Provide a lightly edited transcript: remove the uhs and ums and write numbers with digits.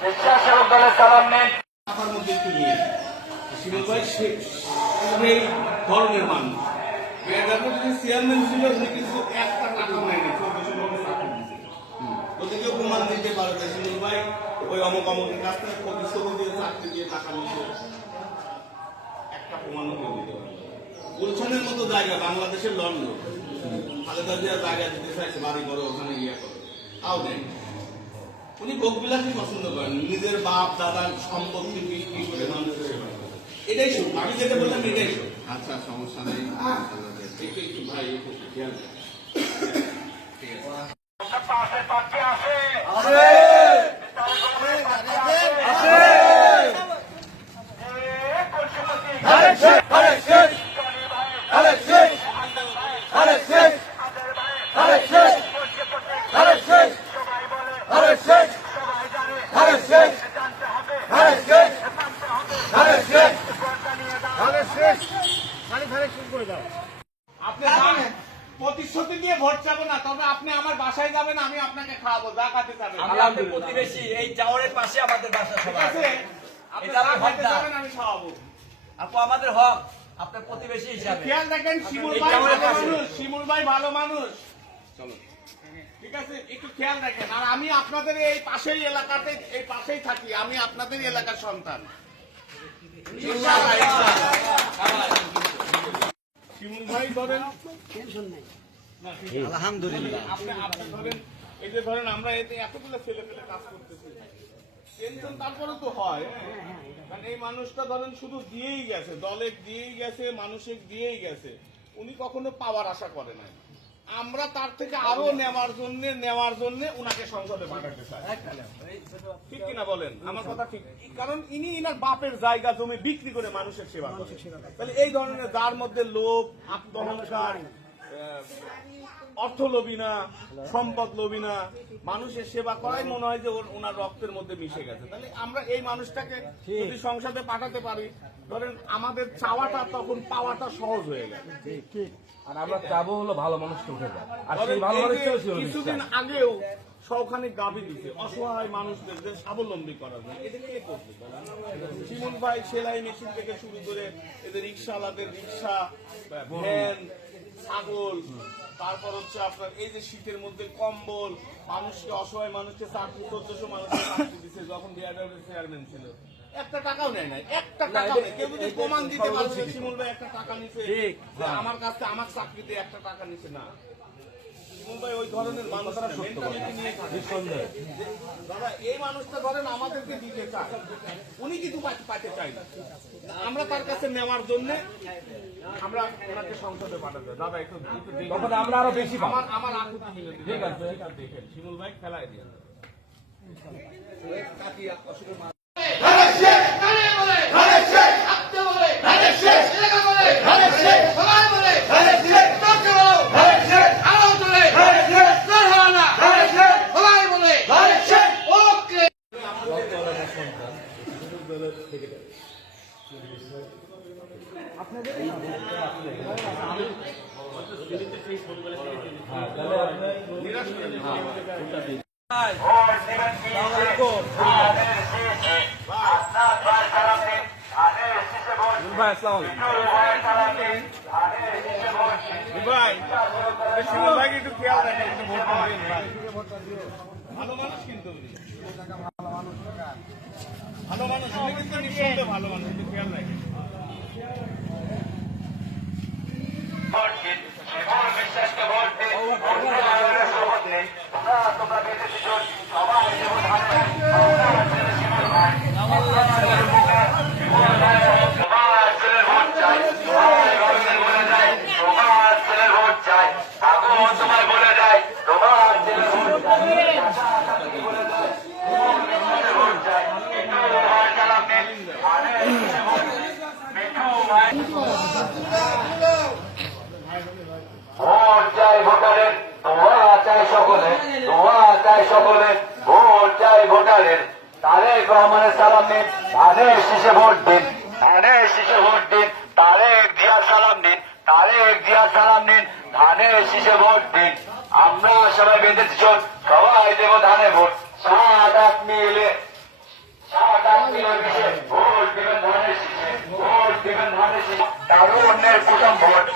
স্বেচ্ছাসেবক দলের সালাম নেন। আমার মধ্যে একটু নিয়ে শিমুল ভাই সেই ধরনের মানুষ। যদি চেয়ারম্যান ছিল উনি কিন্তু একটা টাকা নেয়নি, 1400 লোকের চাকরি দিয়েছে। যদি কেউ প্রমাণ দিতে পারে যে শিমুল ভাই ওই অমুক অমুকের কাছ থেকে প্রতিশ্রুতি দিয়ে চাকরি দিয়ে টাকা নিয়েছে, একটা প্রমাণও কেউ দিতে পারে। গুলশানের মতো জায়গা, বাংলাদেশের লন্ডন, খালেদা জিয়া জায়গা দিতে চাইছে, বাড়ি করে ওখানে ইয়ে করে, তাও নেই। উনি ভোগবিলাসী পছন্দ করেন, নিজের বাপ দাদার সম্পত্তি বিক্রি করে মানুষের সেবা করেন। এটাই সুখ, আমি যেটা বললাম এটাই সুখ। আচ্ছা, সমস্যা নেই, একটু ভাই একটু খেয়াল ঠিক প্রতিশ্রুতি দিয়ে ভোট চাবো না, তবে আপনি আমার বাসায় যাবেন, আমি আপনাকে খাওয়াবো, যা খাতে যাবেন। আমাদের প্রতিবেশী এই টাওয়ারের পাশে আমাদের বাসা ঠিক সবাই আছে, আপনি যা খাইতে যাবেন আমি খাওয়াবো। আপু আমাদের হক, আপনার প্রতিবেশী হিসাবে খেয়াল রাখেন, শিমুল ভাই ভালো মানুষ, শিমুল ভাই ভালো মানুষ। চলো ঠিক আছে, একটু খেয়াল রাখেন। আর আমি আপনাদের এই পাশেই এলাকাতে, এই পাশেই থাকি, আমি আপনাদের এলাকার সন্তান। শিমুল ভাই ধরেন, আলহামদুলিল্লাহ আপনি ধরেন, এই যে ধরেন আমরা এতে এতগুলো ছেলে পেলে কাজ করতেছি, টেনশন তারপরে তো হয়। কারণ এই মানুষটা ধরেন শুধু দিয়েই গেছে, দলে দিয়েই গেছে, মানুষের দিয়েই গেছে, উনি কখনো পাওয়ার আশা করে নাই। আমরা তার থেকে আরো নেওয়ার জন্য উনাকে সংসদে পাঠাতে চাই। ঠিক কিনা বলেন? আমার কথা ঠিক। কারণ ইনি ইনার বাপের জায়গা জমি বিক্রি করে মানুষের সেবা করে। তাহলে এই ধরনের যার মধ্যে লোভ, আত্মহংকার, অর্থ লোভী না, সম্পদ লোভী না, মানুষের সেবা করাই মনে হয় যে ওনার রক্তের মধ্যে মিশে গেছে। তাহলে আমরা এই মানুষটাকে যদি সংসদে পাঠাতে পারি, ধরেন আমাদের চাওয়াটা তখন পাওয়াটা সহজ হয়ে গেল। আর আমরা চাবো হলো ভালো মানুষকে উঠে যায়। আর সেই ভালো মানুষটাও ছিল কিছুদিন আগেও সবখানে গাবি দিতে অসহায় মানুষদের যে স্বাবলম্বী করার জন্য, এটা কে করতে? শিমুল ভাই সেলাই মেশিন থেকে শুরু করে এদের রিক্সাওয়ালাদের রিক্সা, ভ্যান, ছাগল, তারপর হচ্ছে আপনার এই যে শীতের মধ্যে কম্বল, মানুষকে অসহায় মানুষকে চাকরি, 1400 মানুষকে চাকরি দিচ্ছে যখন চেয়ারম্যান ছিল। একটা টাকাও নেয় নাই, একটা টাকাও নেই। কেউ যদি প্রমাণ দিতে পারবে শিমুল ভাই একটা টাকা নিচ্ছে, আমার কাছ থেকে আমার চাকরিতে একটা টাকা নিচ্ছে না, শিমুল ভাই ওই ধরনের মানুষরা মেন্টালিটি নিয়ে থাকে। দাদা এই মানুষটা ধরেন আমাদেরকে দিতে চায়, উনি কিন্তু পাইতে চাই না, আমরা তার কাছে নেওয়ার জন্য আমরা ওনাকে সংসদে পাঠাতে। দাদা একটু তখন আমরা আরো বেশি আমার আকুতি মিনতি। ঠিক আছে, দেখেন শিমুল ভাই খেলায় দিয়ে ভাই আসসালাম ভাই, শিমুল ভাইকে একটু খেয়াল রাখেন, একটু ভোট দিন ভাই। ভালো মানুষ কিন্তু ভালো মানুষ, উনি কিন্তু নিঃসন্দেহে ভালো মানুষ, একটু খেয়াল রাখেন। বিশ্বাসকে ভোট দিন, শপথ নিন। তোমরা বেঁচেছি সবাই ভোট চাই ভোটারের, দোয়া চাই সকলের, দোয়া চাই সকলের, ভোট চাই ভোটারের। তারেক রহমানের সালাম নিন, ধানের শীষে ভোট দিন, ধানের শীষে ভোট ধানের শীষে ভোট দিন। আমরা সবাই বেঁধেছি চোট, সবাই দেব ধানে ভোট। 7-8 মিলে মিশে ভোট দিবেন ধানের শীষে, ভোট দিবেন ধানের শীষে। তারুণ্যের প্রথম ভোট।